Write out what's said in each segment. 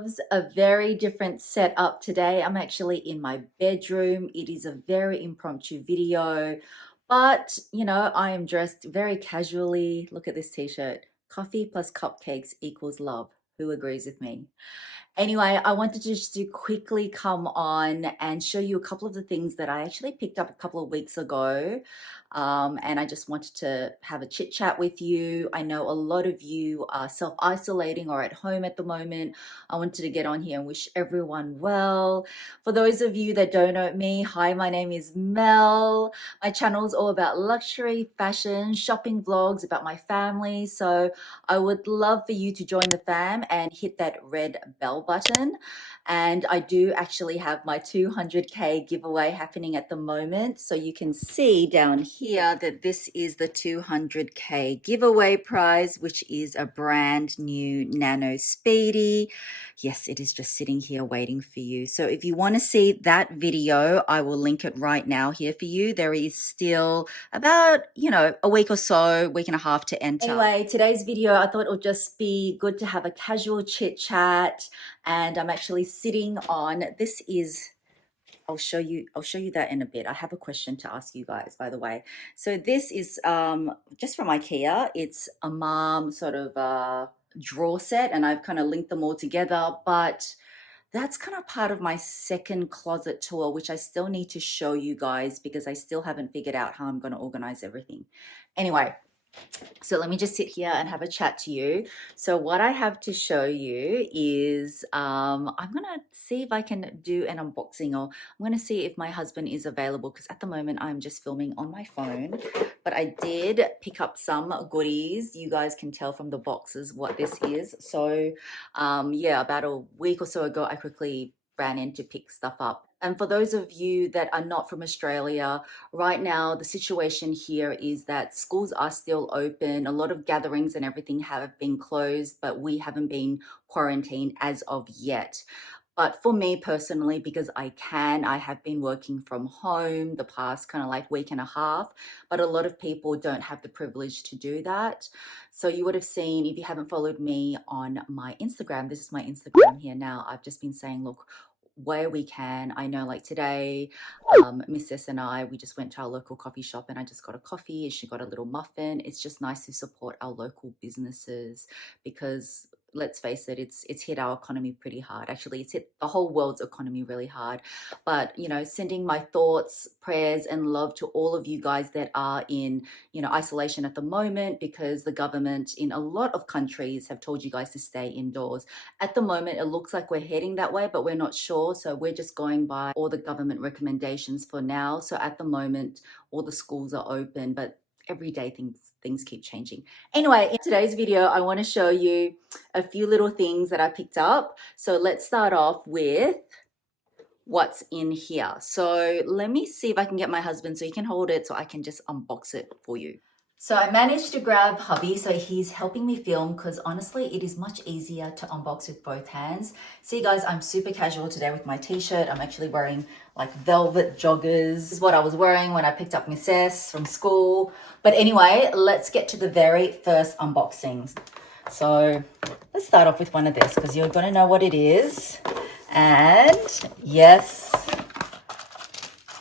loves, a very different setup today. I'm actually in my bedroom. It is a very impromptu video, but I am dressed very casually. Look at this t-shirt. Coffee plus cupcakes equals love. Who agrees with me? Anyway, I wanted just to quickly come on and show you a couple of the things that I actually picked up a couple of weeks ago. And I just wanted to have a chit chat with you. I know a lot of you are self-isolating or at home at the moment. I wanted to get on here and wish everyone well. For those of you that don't know me, hi, my name is Mel. My channel is all about luxury, fashion, shopping vlogs, about my family. So I would love for you to join the fam and hit that red bell button. And I do actually have my 200K giveaway happening at the moment. So you can see down here that this is the 200K giveaway prize, which is a brand new Nano Speedy. Yes, it is just sitting here waiting for you. So if you want to see that video, I will link it right now here for you. There is still about, a week or so, week and a half to enter. Anyway, today's video, I thought it would just be good to have a casual chit chat. And I'm actually sitting on, this is, I'll show you that in a bit. I have a question to ask you guys, by the way. So this is just from IKEA. It's a mom sort of drawer set, and I've kind of linked them all together, but that's kind of part of my second closet tour, which I still need to show you guys because I still haven't figured out how I'm going to organize everything. Anyway, so let me just sit here and have a chat to you. So what I have to show you is I'm going to see if I can do an unboxing, or I'm going to see if my husband is available, because at the moment I'm just filming on my phone. But I did pick up some goodies. You guys can tell from the boxes what this is. So yeah, about a week or so ago, I quickly ran in to pick stuff up. And for those of you that are not from Australia, right now the situation here is that schools are still open. A lot of gatherings and everything have been closed, but we haven't been quarantined as of yet. But for me personally, because I have been working from home the past kind of like week and a half, but a lot of people don't have the privilege to do that. So you would have seen, if you haven't followed me on my Instagram, this is my Instagram here now. I've just been saying, look, where we can. I know like today, Mrs. and I, we just went to our local coffee shop and I just got a coffee. She got a little muffin. It's just nice to support our local businesses because let's face it, it's hit our economy pretty hard. Actually, it's hit the whole world's economy really hard. But, sending my thoughts, prayers, and love to all of you guys that are in, isolation at the moment, because the government in a lot of countries have told you guys to stay indoors. At the moment, it looks like we're heading that way, but we're not sure. So we're just going by all the government recommendations for now. So at the moment, all the schools are open, but every day things keep changing. Anyway, in today's video, I want to show you a few little things that I picked up. So let's start off with what's in here. So let me see if I can get my husband so he can hold it so I can just unbox it for you. So I managed to grab hubby, so he's helping me film because honestly, it is much easier to unbox with both hands. See guys, I'm super casual today with my t-shirt. I'm actually wearing like velvet joggers. This is what I was wearing when I picked up Mrs. from school. But anyway, let's get to the very first unboxing. So let's start off with one of this because you're going to know what it is. And yes,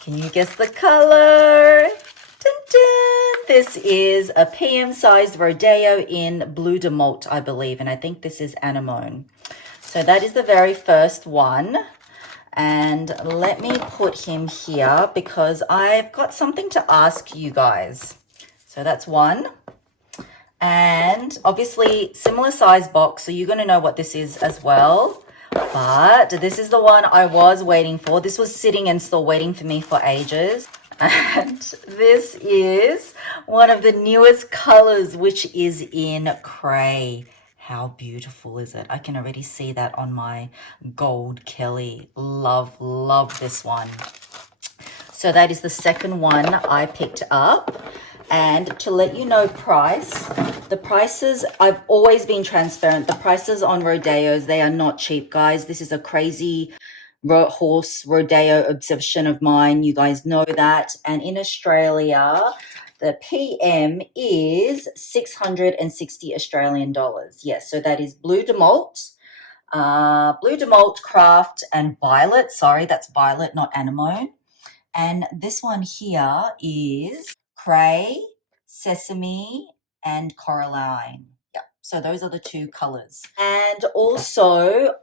can you guess the color? Dun, dun. This is a PM sized Rodeo in Bleu de Malt, I believe, and I think this is anemone. So that is the very first one. And let me put him here because I've got something to ask you guys. So that's one. And obviously similar size box, so you're going to know what this is as well. But this is the one I was waiting for. This was sitting and still waiting for me for ages. And this is one of the newest colors, which is in Cray. How beautiful is it? I can already see that on my gold Kelly. Love, love this one. So that is the second one I picked up. And to let you know the prices, I've always been transparent. The prices on Rodeos, they are not cheap, guys. This is a crazy horse rodeo obsession of mine. You guys know that. And in Australia, the PM is 660 Australian dollars. Yes, so that is Bleu de Malt. Blue Demalt Craft and Violet. Sorry, that's Violet, not anemone. And this one here is Cray, Sesame, and Coraline. Yeah, so those are the two colors. And also,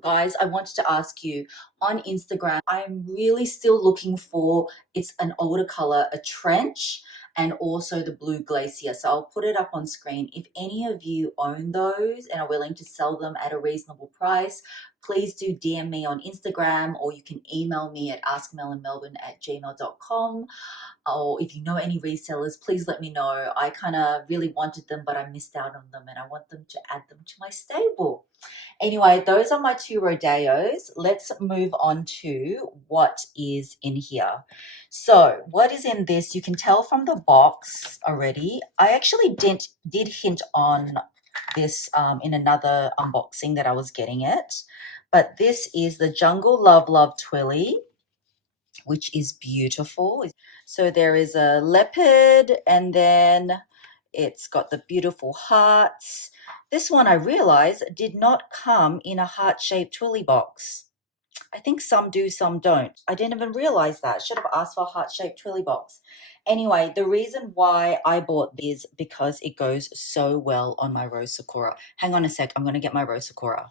guys, I wanted to ask you on Instagram, I'm really still looking for, it's an older color, a trench, and also the blue glacier. So I'll put it up on screen. If any of you own those and are willing to sell them at a reasonable price, please do DM me on Instagram, or you can email me at askmelinmelbourne@gmail.com. Or if you know any resellers, please let me know. I kind of really wanted them, but I missed out on them, and I want them to add them to my stable. Anyway, those are my two rodeos. Let's move on to what is in here. So what is in this, you can tell from the box already. I actually did hint on this in another unboxing that I was getting it. But this is the Jungle Love Love Twilly, which is beautiful. So there is a leopard, and then it's got the beautiful hearts. This one, I realized, did not come in a heart-shaped Twilly box. I think some do, some don't. I didn't even realize that. Should have asked for a heart-shaped Twilly box. Anyway, the reason why I bought this because it goes so well on my Rose Sakura. Hang on a sec. I'm going to get my Rose Sakura.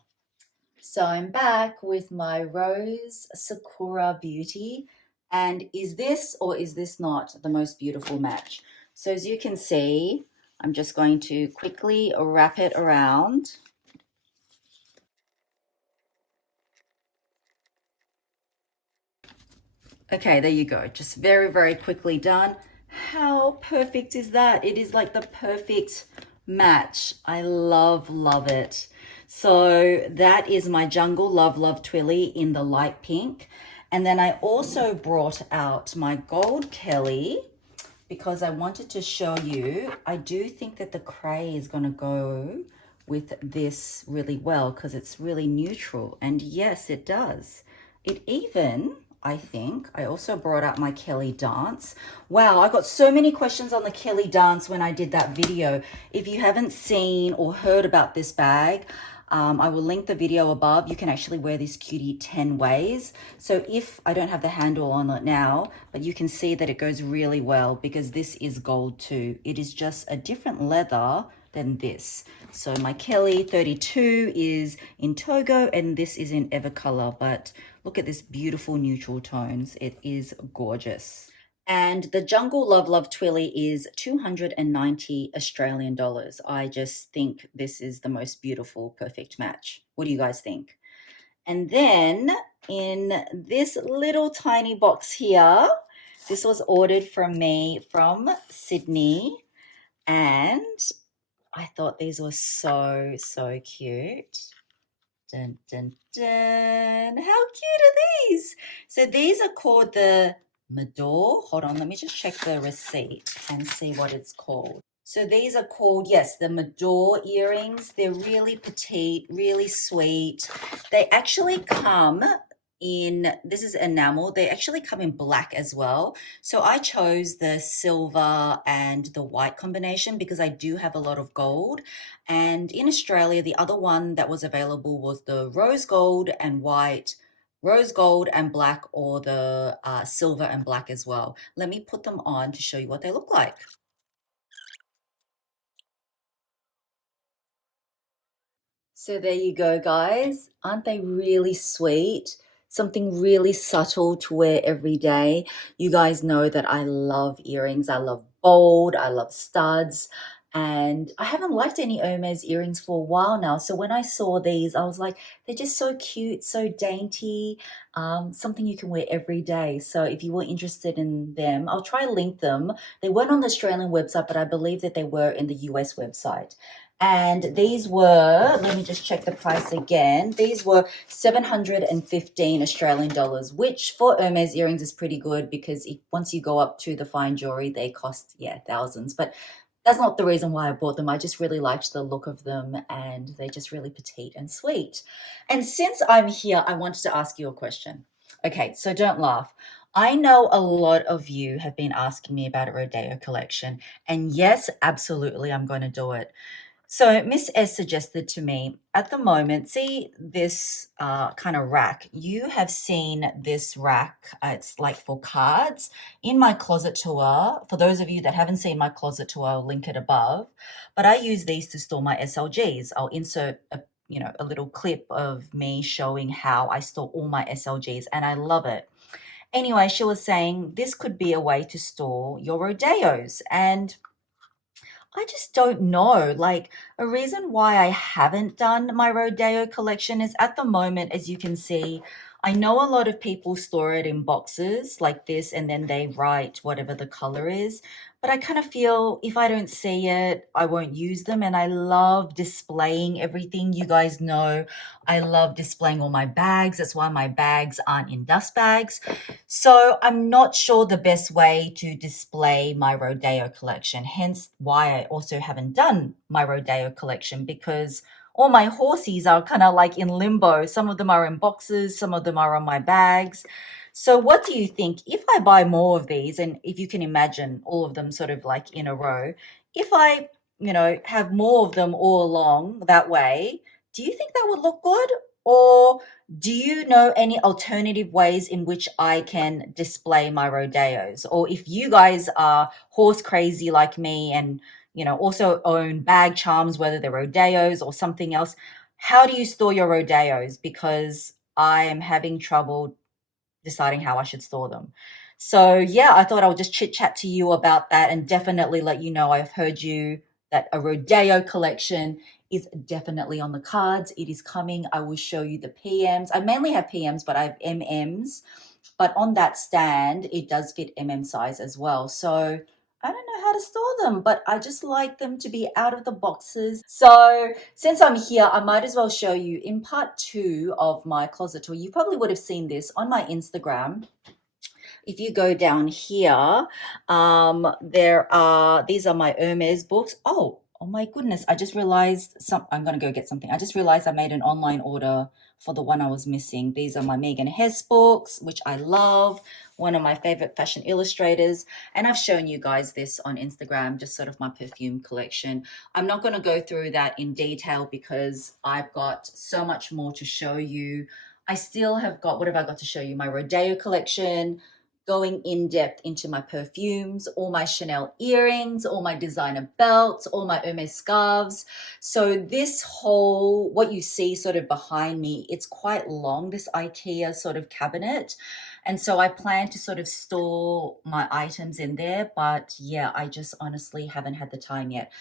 So I'm back with my Rose Sakura Beauty. And is this or is this not the most beautiful match? So as you can see, I'm just going to quickly wrap it around. Okay, there you go. Just very, very quickly done. How perfect is that? It is like the perfect match. I love, love it. So that is my Jungle Love Love Twilly in the light pink. And then I also brought out my Gold Kelly because I wanted to show you, I do think that the cray is going to go with this really well because it's really neutral. And yes, it does. It even, I think, I also brought out my Kelly dance. Wow, I got so many questions on the Kelly dance when I did that video. If you haven't seen or heard about this bag, I will link the video above. You can actually wear this cutie 10 ways. So if I don't have the handle on it now, but you can see that it goes really well because this is gold too. It is just a different leather than this. So my Kelly 32 is in Togo and this is in Evercolor, but look at this beautiful neutral tones. It is gorgeous. And the Jungle Love Love Twilly is 290 Australian dollars. I just think this is the most beautiful, perfect match. What do you guys think? And then in this little tiny box here, this was ordered from me from Sydney, and I thought these were so, so cute. Dun, dun, dun. How cute are these? So these are called the Mador. Hold on, let me just check the receipt and see what it's called. So these are called, yes, the Mador earrings. They're really petite, really sweet. They actually come in, this is enamel, they actually come in black as well. So I chose the silver and the white combination because I do have a lot of gold. And in Australia, the other one that was available was the rose gold and white, rose gold and black, or the silver and black as well. Let me put them on to show you what they look like. So there you go, guys. Aren't they really sweet? Something really subtle to wear every day. You guys know that I love earrings. I love bold. I love studs. And I haven't liked any Hermes earrings for a while now. So when I saw these, I was like, they're just so cute, so dainty, something you can wear every day. So if you were interested in them, I'll try to link them. They weren't on the Australian website, but I believe that they were in the US website. And these were, let me just check the price again. These were 715 Australian dollars, which for Hermes earrings is pretty good because once you go up to the fine jewelry, they cost, yeah, thousands. But that's not the reason why I bought them. I just really liked the look of them and they're just really petite and sweet. And since I'm here, I wanted to ask you a question. Okay, so don't laugh. I know a lot of you have been asking me about a Rodeo collection. And yes, absolutely, I'm going to do it. So Miss S suggested to me at the moment, see this kind of rack. You have seen this rack. It's like for cards in my closet tour. For those of you that haven't seen my closet tour, I'll link it above. But I use these to store my SLGs. I'll insert a little clip of me showing how I store all my SLGs, and I love it. Anyway, she was saying this could be a way to store your rodeos, and I just don't know. Like, a reason why I haven't done my Rodeo collection is at the moment, as you can see, I know a lot of people store it in boxes like this and then they write whatever the color is. But I kind of feel if I don't see it, I won't use them. And I love displaying everything. You guys know I love displaying all my bags. That's why my bags aren't in dust bags. So I'm not sure the best way to display my Rodeo collection, hence why I also haven't done my Rodeo collection, because all my horsies are kind of like in limbo. Some of them are in boxes, some of them are on my bags. So what do you think if I buy more of these, and if you can imagine all of them sort of like in a row, if I, have more of them all along that way, do you think that would look good? Or do you know any alternative ways in which I can display my rodeos? Or if you guys are horse crazy like me and, also own bag charms, whether they're rodeos or something else, how do you store your rodeos? Because I am having trouble deciding how I should store them. So yeah, I thought I would just chit chat to you about that and definitely let you know I've heard you that a rodeo collection is definitely on the cards. It is coming. I will show you the PMs. I mainly have PMs, but I have MMs. But on that stand, it does fit MM size as well. So I don't know how to store them, but I just like them to be out of the boxes. So since I'm here, I might as well show you in part 2 of my closet tour. You probably would have seen this on my Instagram. If you go down here, these are my Hermes books. Oh my goodness, I just realized I'm gonna go get something. I just realized I made an online order for the one I was missing. These are my Megan Hess books, which I love, one of my favorite fashion illustrators. And I've shown you guys this on Instagram, just sort of my perfume collection. I'm not going to go through that in detail because I've got so much more to show you. I still have got, what have I got to show you? My Rodeo collection, going in depth into my perfumes, all my Chanel earrings, all my designer belts, all my Hermes scarves. So this whole, what you see sort of behind me, it's quite long, this IKEA sort of cabinet. And so I plan to sort of store my items in there, but yeah, I just honestly haven't had the time yet.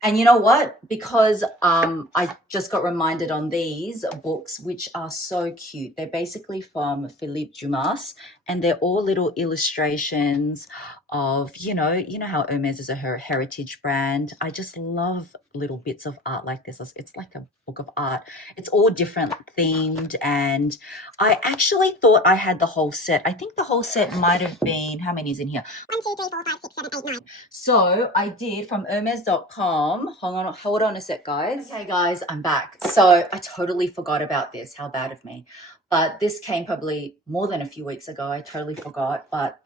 And you know what? Because I just got reminded on these books, which are so cute. They're basically from Philippe Dumas, and they're all little illustrations of, how Hermes is a heritage brand. I just love little bits of art like this. It's like a book of art. It's all different themed, and I actually thought I had the whole set. I think the whole set might have been, how many is in here? 1, 2, 3, 4, 5, 6, 7, 8, 9. So I did from Hermes.com. Hold on a sec, guys. Okay, guys, I'm back. So I totally forgot about this. How bad of me. But this came probably more than a few weeks ago. I totally forgot. But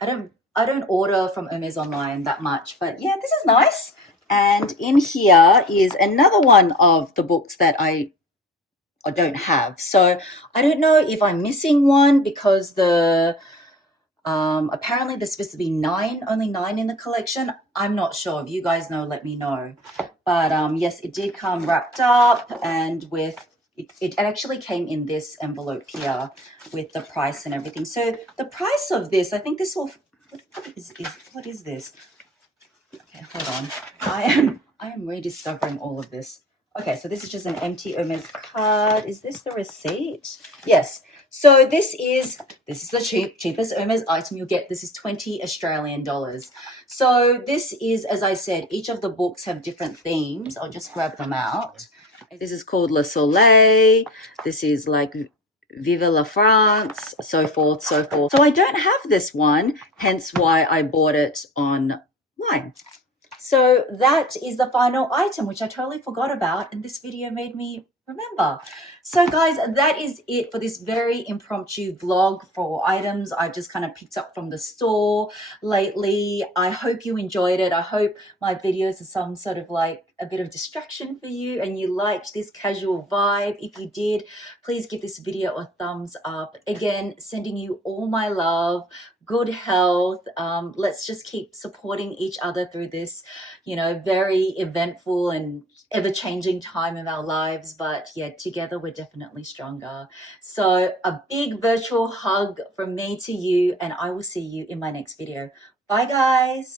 I don't order from Hermes online that much. But yeah, this is nice. And in here is another one of the books that I don't have. So I don't know if I'm missing one because apparently there's supposed to be only 9 in the collection. I'm not sure. If you guys know, let me know. But yes, it did come wrapped up and with, it actually came in this envelope here with the price and everything. So the price of this, I think this will, what is this? Okay, hold on. I am rediscovering all of this. Okay, so this is just an empty Hermes card. Is this the receipt? Yes. So this is the cheapest Hermes item you'll get. This is 20 Australian dollars. So this is, as I said, each of the books have different themes. I'll just grab them out. This is called Le Soleil. This is like Vive la France, so forth, so forth. So I don't have this one, hence why I bought it online. So that is the final item, which I totally forgot about, and this video made me remember. So guys, that is it for this very impromptu vlog for items I've just kind of picked up from the store lately. I hope you enjoyed it. I hope my videos are some sort of like a bit of distraction for you and you liked this casual vibe. If you did, please give this video a thumbs up. Again, sending you all my love, good health. Let's just keep supporting each other through this, very eventful and ever-changing time of our lives. But yeah, together we're definitely stronger. So a big virtual hug from me to you, and I will see you in my next video. Bye, guys.